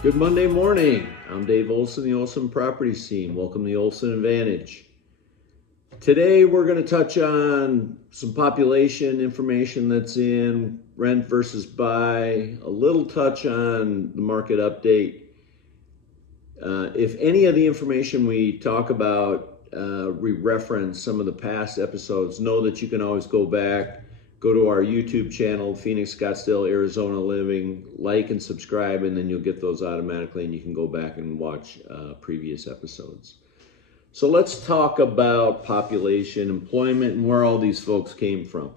Good Monday morning. I'm Dave Olson, the Olson Properties Team. Welcome to the Olson Advantage. Today we're going to touch on some population information that's in rent versus buy, a little touch on the market update. If any of the information we talk about, we reference some of the past episodes, know that you can always go back, go to our YouTube channel, Phoenix, Scottsdale, Arizona Living, like and subscribe, and then you'll get those automatically and you can go back and watch previous episodes. So let's talk about population, employment, and where all these folks came from.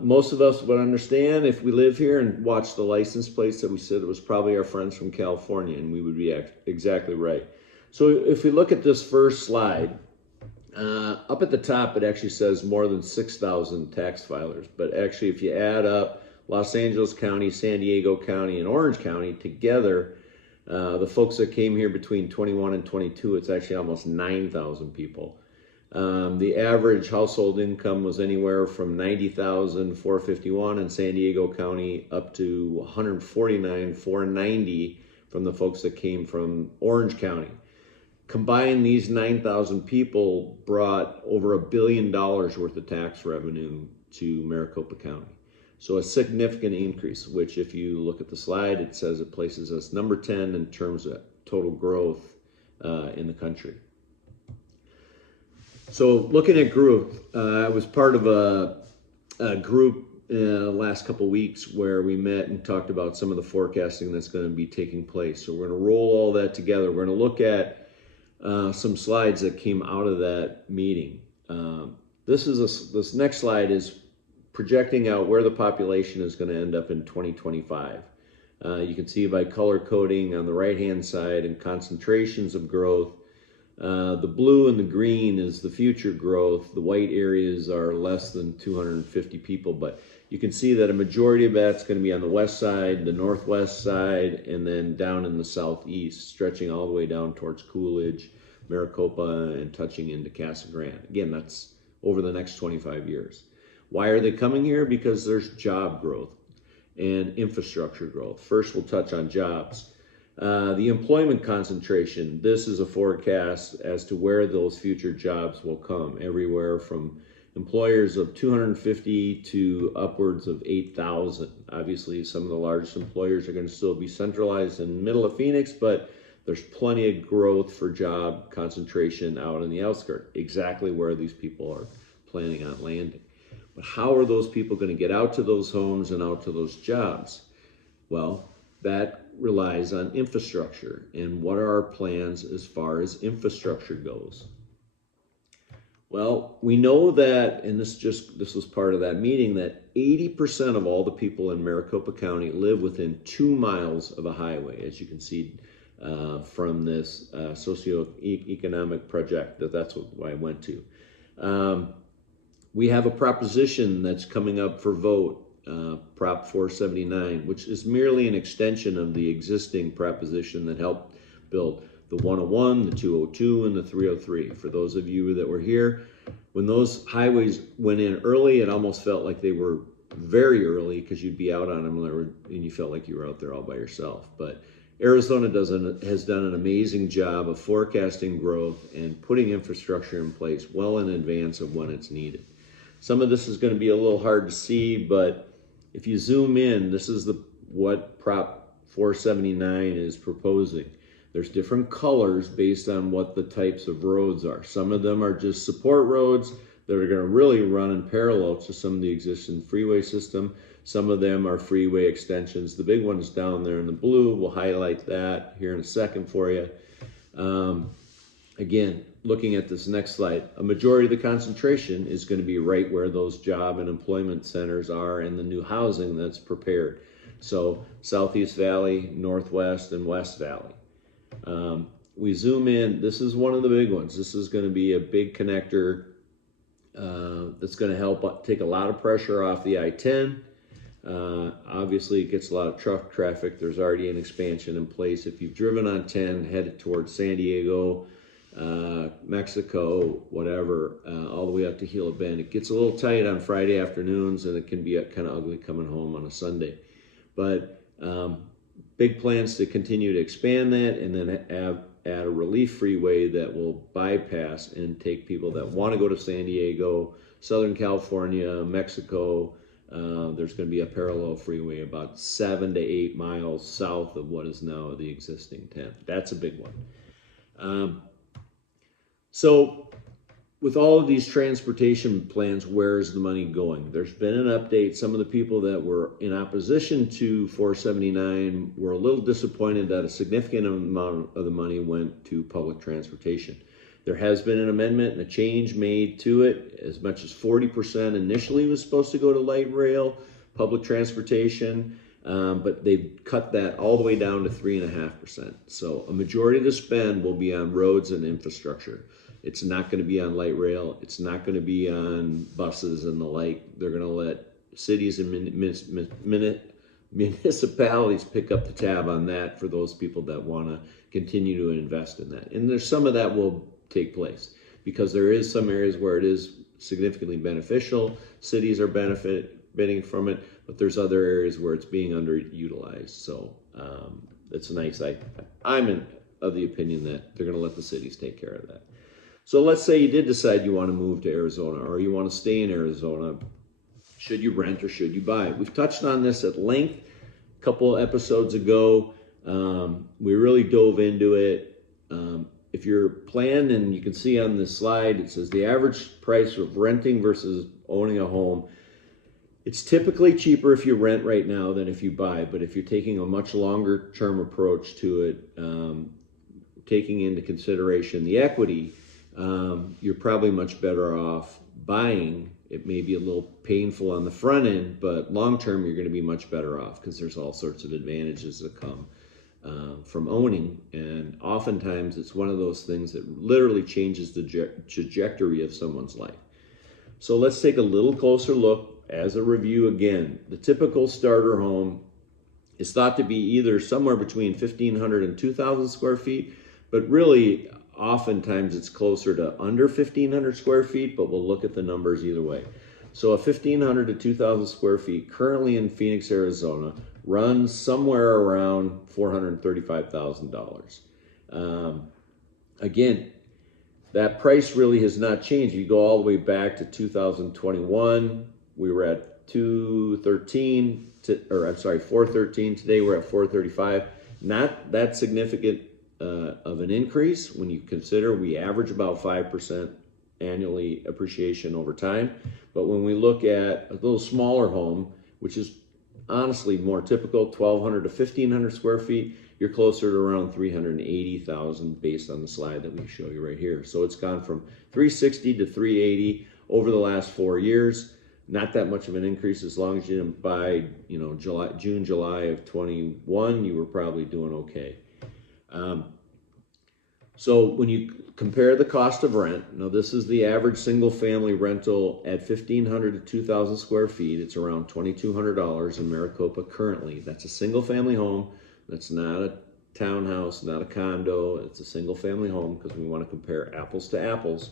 Most of us would understand if we live here and watch the license plates that we said it was probably our friends from California, and we would be exactly right. So if we look at this first slide, up at the top, it actually says more than 6,000 tax filers. But actually, if you add up Los Angeles County, San Diego County, and Orange County together, the folks that came here between 21 and 22, it's actually almost 9,000 people. The average household income was anywhere from $90,451 in San Diego County up to $149,490 from the folks that came from Orange County. Combined, these 9,000 people brought over $1 billion worth of tax revenue to Maricopa County. So a significant increase, which if you look at the slide, it says it places us number 10 in terms of total growth in the country. So looking at growth, I was part of a group the last couple of weeks where we met and talked about some of the forecasting that's going to be taking place. So we're going to roll all that together. We're going to look at some slides that came out of that meeting. This next slide is projecting out where the population is going to end up in 2025. You can see by color coding on the right-hand side and concentrations of growth. The blue and the green is the future growth. The white areas are less than 250 people, but you can see that a majority of that's going to be on the west side, the northwest side, and then down in the southeast, stretching all the way down towards Coolidge, Maricopa, and touching into Casa Grande. Again, that's over the next 25 years. Why are they coming here? Because there's job growth and infrastructure growth. First, we'll touch on jobs. The employment concentration, this is a forecast as to where those future jobs will come, everywhere from employers of 250 to upwards of 8,000. Obviously, some of the largest employers are going to still be centralized in the middle of Phoenix, but there's plenty of growth for job concentration out in the outskirts, exactly where these people are planning on landing. But how are those people going to get out to those homes and out to those jobs? Well, that relies on infrastructure. And what are our plans as far as infrastructure goes? Well, we know that, and this was part of that meeting, that 80% of all the people in Maricopa County live within 2 miles of a highway, as you can see from this socioeconomic project that's what I went to. We have a proposition that's coming up for vote, Prop 479, which is merely an extension of the existing proposition that helped build the 101, the 202, and the 303. For those of you that were here, when those highways went in early, it almost felt like they were very early because you'd be out on them and you felt like you were out there all by yourself. But Arizona has done an amazing job of forecasting growth and putting infrastructure in place well in advance of when it's needed. Some of this is going to be a little hard to see, but if you zoom in, this is what Prop 479 is proposing. There's different colors based on what the types of roads are. Some of them are just support roads that are going to really run in parallel to some of the existing freeway system. Some of them are freeway extensions. The big one is down there in the blue. We'll highlight that here in a second for you. Again, looking at this next slide, a majority of the concentration is going to be right where those job and employment centers are and the new housing that's prepared. So Southeast Valley, Northwest, and West Valley. We zoom in, this is one of the big ones. This is going to be a big connector that's going to help take a lot of pressure off the I-10. Obviously, it gets a lot of truck traffic. There's already an expansion in place. If you've driven on 10, headed towards San Diego, Mexico, whatever, all the way up to Gila Bend, it gets a little tight on Friday afternoons, and it can be kind of ugly coming home on a Sunday. But big plans to continue to expand that, and then add a relief freeway that will bypass and take people that want to go to San Diego, Southern California, Mexico. There's going to be a parallel freeway about 7 to 8 miles south of what is now the existing 10. That's a big one. So with all of these transportation plans, where is the money going? There's been an update. Some of the people that were in opposition to 479 were a little disappointed that a significant amount of the money went to public transportation. There has been an amendment and a change made to it. As much as 40% initially was supposed to go to light rail, public transportation, but they've cut that all the way down to 3.5%. So a majority of the spend will be on roads and infrastructure. It's not going to be on light rail. It's not going to be on buses and the like. They're going to let cities and municipalities pick up the tab on that for those people that want to continue to invest in that. And there's some of that will take place because there is some areas where it is significantly beneficial. Cities are benefiting from it, but there's other areas where it's being underutilized. So it's nice. I'm of the opinion that they're going to let the cities take care of that. So let's say you did decide you want to move to Arizona or you want to stay in Arizona. Should you rent or should you buy? We've touched on this at length a couple episodes ago. We really dove into it. If you're planned, and you can see on this slide, it says the average price of renting versus owning a home. It's typically cheaper if you rent right now than if you buy, but if you're taking a much longer term approach to it, taking into consideration the equity, you're probably much better off buying. It may be a little painful on the front end, but long term you're going to be much better off because there's all sorts of advantages that come from owning. And oftentimes it's one of those things that literally changes the trajectory of someone's life. So let's take a little closer look as a review again. The typical starter home is thought to be either somewhere between 1,500 and 2,000 square feet, but really oftentimes it's closer to under 1,500 square feet, but we'll look at the numbers either way. So a 1,500 to 2,000 square feet currently in Phoenix, Arizona runs somewhere around $435,000. Again, that price really has not changed. You go all the way back to 2021, we were at 413. Today we're at 435. Not that significant of an increase when you consider we average about 5% annually appreciation over time. But when we look at a little smaller home, which is honestly more typical, 1,200 to 1,500 square feet, you're closer to around 380,000 based on the slide that we show you right here. So it's gone from 360 to 380 over the last 4 years. Not that much of an increase as long as you didn't buy, June, July of 21, you were probably doing okay. So when you compare the cost of rent, now this is the average single family rental at 1,500 to 2,000 square feet. It's around $2,200 in Maricopa currently. That's a single family home. That's not a townhouse, not a condo. It's a single family home because we want to compare apples to apples.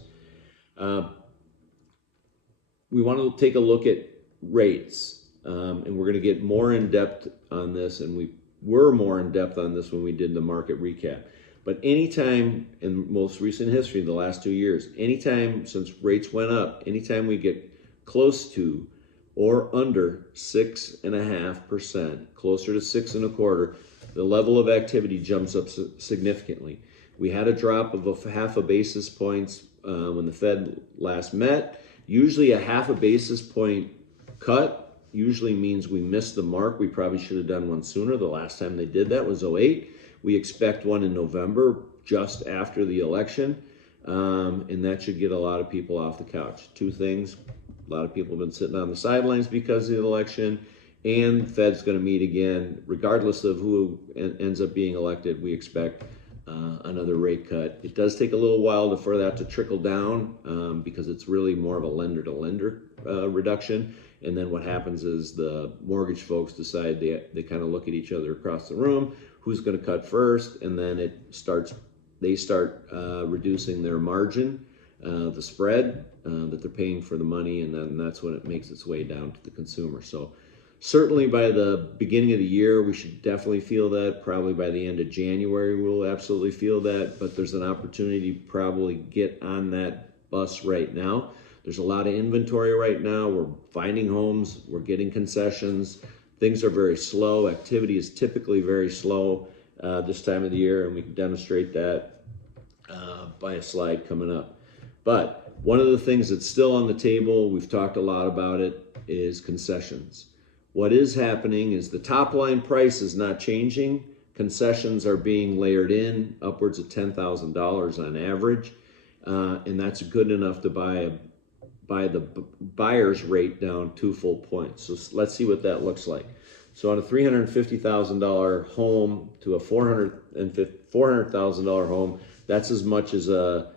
We want to take a look at rates, and we're going to get more in depth on this, and we were more in depth on this when we did the market recap. But anytime in most recent history, the last 2 years, anytime since rates went up, anytime we get close to or under 6.5%, closer to 6.25%, the level of activity jumps up significantly. We had a drop of a half a basis points when the Fed last met. Usually a half a basis point cut usually means we missed the mark. We probably should have done one sooner. The last time they did that was 2008. We expect one in November, just after the election, and that should get a lot of people off the couch. Two things: a lot of people have been sitting on the sidelines because of the election, and the Fed's going to meet again. Regardless of who ends up being elected, we expect another rate cut. It does take a little while for that to trickle down because it's really more of a lender-to-lender reduction. And then what happens is the mortgage folks decide they kind of look at each other across the room, who's going to cut first, and then they start reducing their margin, the spread that they're paying for the money, and then that's when it makes its way down to the consumer. So Certainly by the beginning of the year, we should definitely feel that. Probably by the end of January, we'll absolutely feel that. But there's an opportunity to probably get on that bus right now. There's a lot of inventory right now. We're finding homes. We're getting concessions. Things are very slow. Activity is typically very slow this time of the year, and we can demonstrate that by a slide coming up. But one of the things that's still on the table, we've talked a lot about it, is concessions. What is happening is the top line price is not changing. Concessions are being layered in, upwards of $10,000 on average, and that's good enough to buy the buyer's rate down 2 full points. So let's see what that looks like. So on a $350,000 home to a $400,000 home, that's as much as a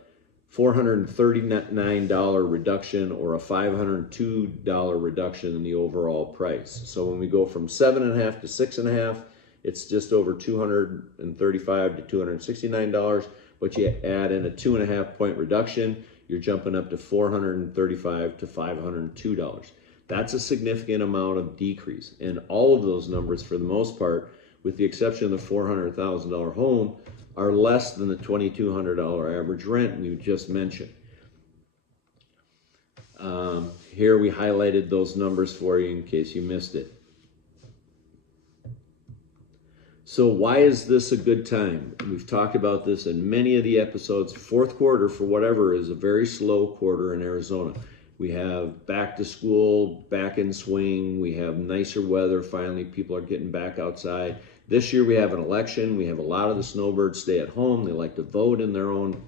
$439 reduction or a $502 reduction in the overall price. So when we go from 7.5 to 6.5, it's just over $235 to $269. But you add in a 2.5 point reduction, you're jumping up to $435 to $502. That's a significant amount of decrease. And all of those numbers, for the most part, with the exception of the $400,000 home, are less than the $2,200 average rent we just mentioned. Here we highlighted those numbers for you in case you missed it. So why is this a good time? We've talked about this in many of the episodes. Fourth quarter, for whatever, is a very slow quarter in Arizona. We have back to school, back in swing. We have nicer weather. Finally, people are getting back outside. This year we have an election. We have a lot of the snowbirds stay at home. They like to vote in their own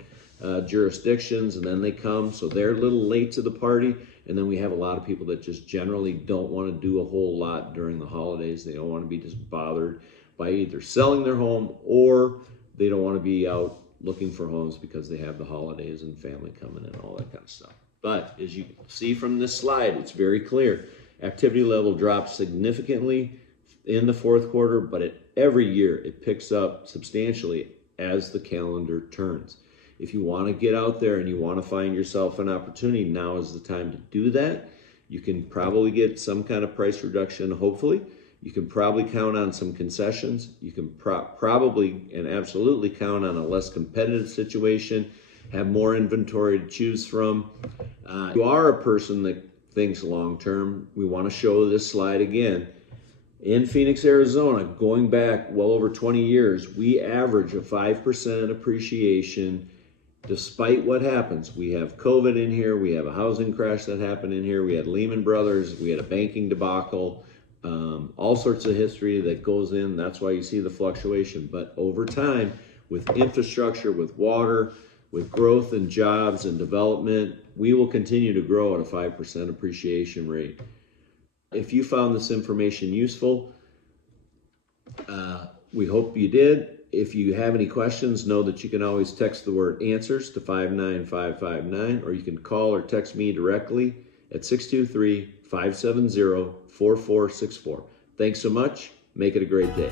jurisdictions, and then they come. So they're a little late to the party. And then we have a lot of people that just generally don't want to do a whole lot during the holidays. They don't want to be just bothered by either selling their home, or they don't want to be out looking for homes because they have the holidays and family coming and all that kind of stuff. But as you can see from this slide, it's very clear. Activity level drops significantly in the fourth quarter, but every year it picks up substantially as the calendar turns. If you want to get out there and you want to find yourself an opportunity, now is the time to do that. You can probably get some kind of price reduction, hopefully. You can probably count on some concessions. You can probably and absolutely count on a less competitive situation, have more inventory to choose from. You are a person that thinks long-term. We want to show this slide again. In Phoenix, Arizona, going back well over 20 years, we average a 5% appreciation despite what happens. We have COVID in here. We have a housing crash that happened in here. We had Lehman Brothers. We had a banking debacle. All sorts of history that goes in. That's why you see the fluctuation. But over time, with infrastructure, with water, with growth and jobs and development, we will continue to grow at a 5% appreciation rate. If you found this information useful, we hope you did. If you have any questions, know that you can always text the word answers to 59559, or you can call or text me directly at 623-570-4464. Thanks so much. Make it a great day.